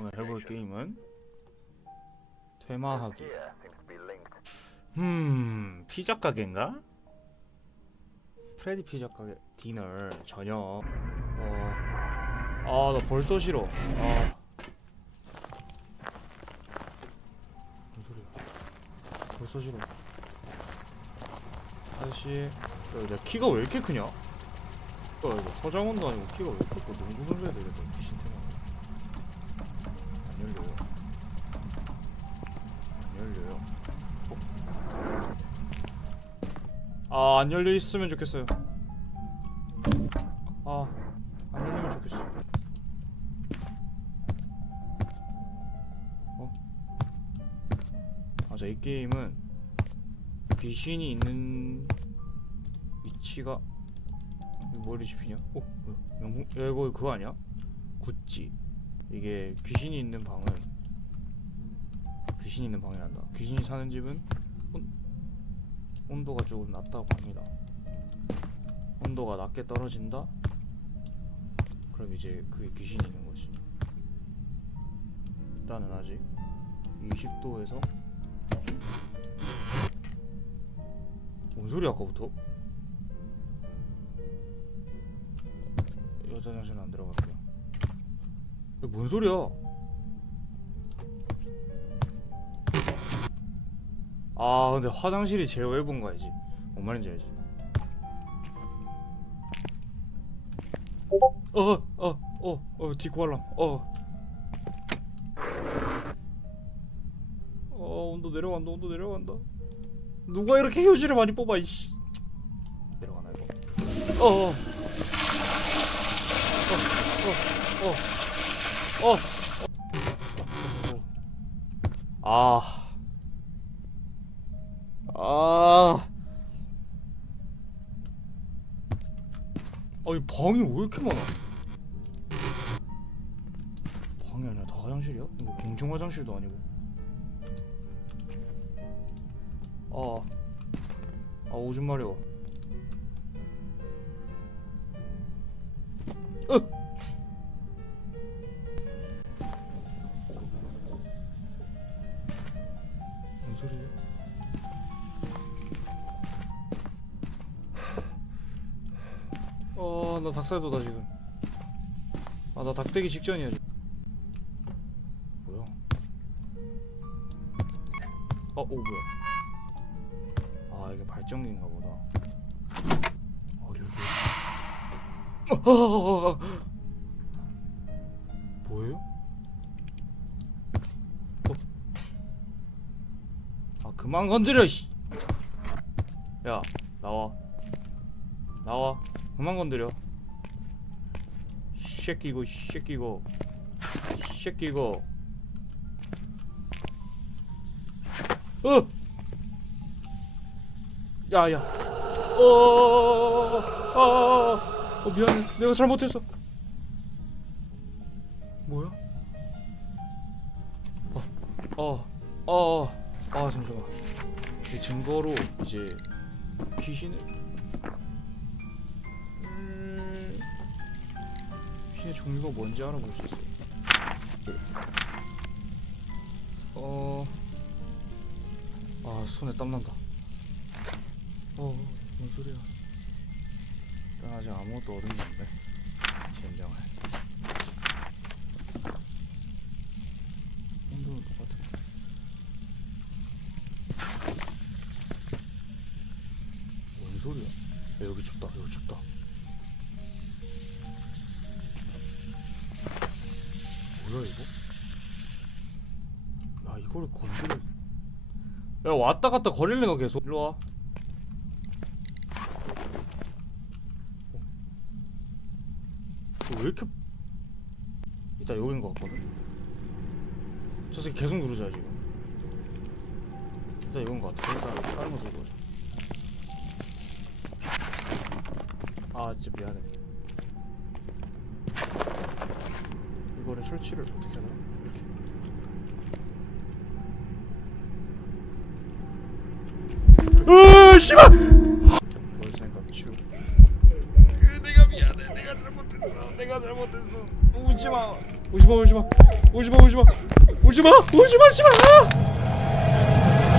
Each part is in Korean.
오늘 해볼 게임은 퇴마하기. 음, 피자 가게인가? 프레디 피자 가게 디너 저녁. 어, 아, 나 벌써 싫어. 아, 무슨 소리야? 벌써 싫어. 아저씨, 야, 내 키가 왜 이렇게 크냐? 야, 이거 서장훈도 아니고 키가 왜 이렇게 커? 농구 선수 해야 되겠다. 미친 아, 안 열려 있으면 좋겠어요. 아, 안 열리면 좋겠어. 어? 맞아, 이 게임은 귀신이 있는 위치가 머리 집히냐? 어? 명품? 야, 이거 그거 아니야? 구찌. 이게 귀신이 있는 방은 귀신이 있는 방이란다. 귀신이 사는 집은 온, 온도가 조금 낮다고 합니다. 온도가 낮게 떨어진다? 그럼 이제 그게 귀신이 있는 거지. 일단은 아직 20도에서 뭔 소리 아까부터? 여자 화장실 안 들어갈게요. 뭔 소리야? 아 근데 화장실이 제일 외부인 거 알지? 뭔 말인지 알지? 어어 어 어 어 디코 알람 어. 어 온도 내려간다 온도 내려간다 누가 이렇게 휴지를 많이 뽑아 이씨 내려가나 이거 어어 어. 어. 아. 아. 아이 방이 왜 이렇게 많아? 방이 아니라 다 화장실이야? 이거 공중 화장실도 아니고. 아. 아 오줌 마려워. 으. 뭔 소리야? 나 닭살도다 지금. 아, 나 닭되기 직전이야. 지금. 뭐야? 어, 오 뭐야? 아, 이게 발전기인가 보다. 어, 여기. 어, 뭐예요? 아 그만 건드려 씨. 야 나와 나와 그만 건드려 새끼고 새끼고 새끼고. 어! 야야. 어어어어 어, 미안해. 내가 잘못했어. 뭐야? 어어어 어, 어. 아 잠시만. 이 증거로 이제 귀신을 귀신의 종류가 뭔지 알아볼 수 있어요 어... 아 손에 땀 난다 어... 뭔 소리야 일단 아직 아무것도 얻은 게 없네 젠장을 온도는 똑같아 뭔 소리야? 야, 여기 춥다. 여기 춥다. 이거를 건드려. 야 왔다 갔다 거릴래 너 계속. 일로 와. 어? 왜 이렇게? 이따 여긴 것 같거든. 저 새끼 계속 누르자 지금. 일단 여긴 것 같아. 일단 다른 거 들고 오자. 아 진짜 미안해 이거를 설치를 어떻게 하나 이렇게 씨발! 벌써니까 치우 내가 미안해. 내가 잘못했어. 내가 잘못했어. 울지마. 오지마 오지마. 오지마 오지마. 오지마 오지마 씨발! 아!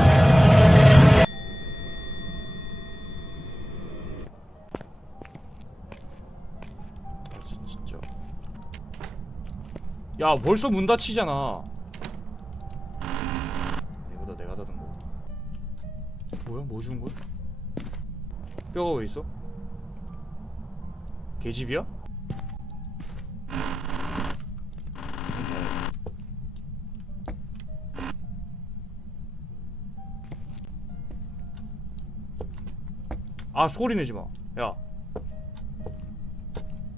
아 진- 진짜. 야 벌써 문 닫히잖아 뭐야 뭐 준 거야 뼈가 왜 있어 개집이야 아 소리 내지 마. 야.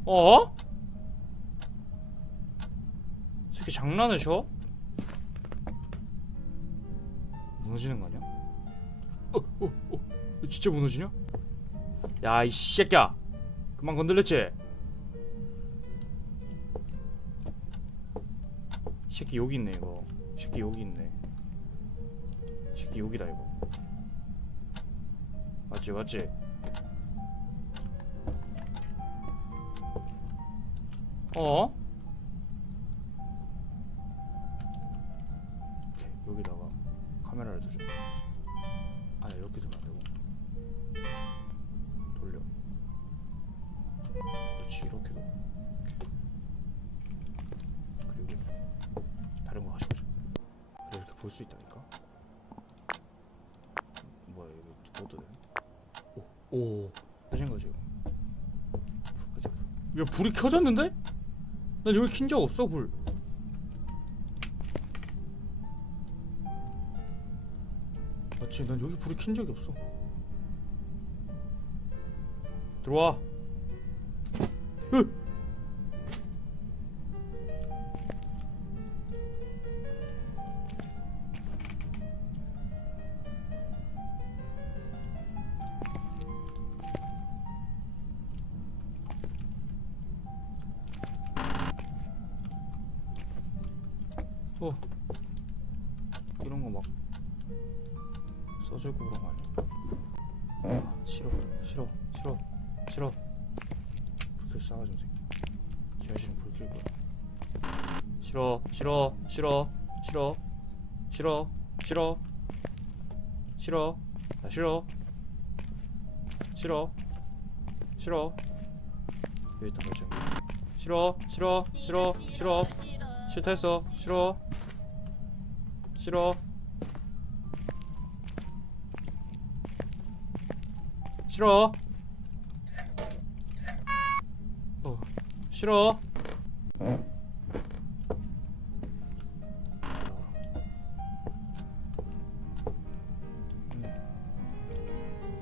어? 새끼 장난을 쳐? 무너지는 거 아니야? 어, 어, 어. 진짜 무너지냐? 야, 이 새끼야. 그만 건들렸지? 이 새끼 여기 있네, 이거. 이 새끼 여기 있네. 이 새끼 여기다, 이거. 맞지, 맞지? 어? 여기다가 카메라를 두자. 아니 이렇게 두면 안 되고 돌려. 그렇지 이렇게 도 그리고 다른 거 가져가자. 그래 이렇게 볼 수 있다니까. 뭐야 이거 그것도 돼? 오, 오, 켜진 거지 이거. 불 끄자 불. 야 불이 켜졌는데? 난 여기 킨 적 없어 불. 맞지? 난 여기 불이 킨 적이 없어. 들어와. 으! 어. 써져 있고 그런 거 아니야? 아, 싫어, 싫어, 싫어, 싫어. 불길 싸가지 좀 새끼. 싫은 불길 거야. 싫어, 싫어, 싫어, 싫어, 싫어, 싫어, 싫어, 나 싫어, 싫어, 싫어. 여기 있다, 맞지? 싫어, 싫어, 싫어, 싫어. 싫다 했어, 싫어, 싫어. 싫어. 어, 싫어.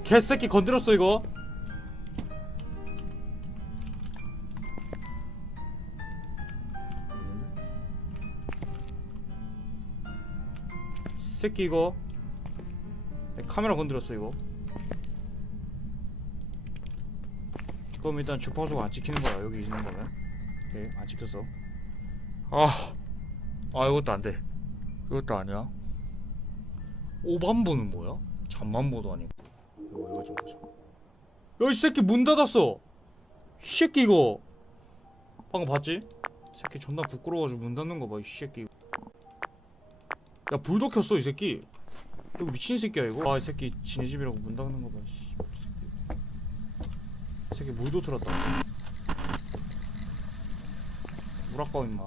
개새끼 건드렸어 이거. 새끼 이거. 내 카메라 건드렸어 이거. 그럼 일단 주파수가 안 찍히는 거야 여기 있는 거면. 오케이 안 찍혔어. 아, 아 이것도 안돼. 이것도 아니야. 오반보는 뭐야? 잠만보도 아니고. 이거 이거 좀 보자. 야이 새끼 문 닫았어. 이 새끼 이거. 방금 봤지? 이 새끼 존나 부끄러워가지고 문 닫는 거봐이 새끼. 야 불도 켰어 이 새끼. 이거 미친 새끼야 이거? 아 이 새끼 지네 집이라고 문 닫는 거봐 씨. 이 새끼 물도 틀었다. 물 아까워 임마.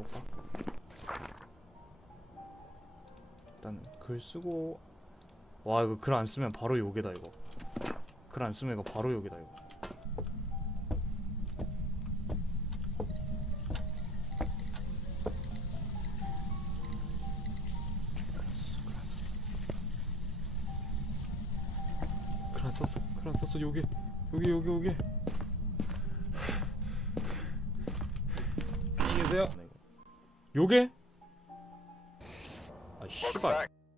올까? 일단 글 쓰고 와 이거 글 안 쓰면 바로 욕이다 이거. 글 안 쓰면 이거 바로 욕이다 이거. 썼어 글 안 썼어. 요게 요게 요게 요게 안녕히 계세요 요게? 아 씨발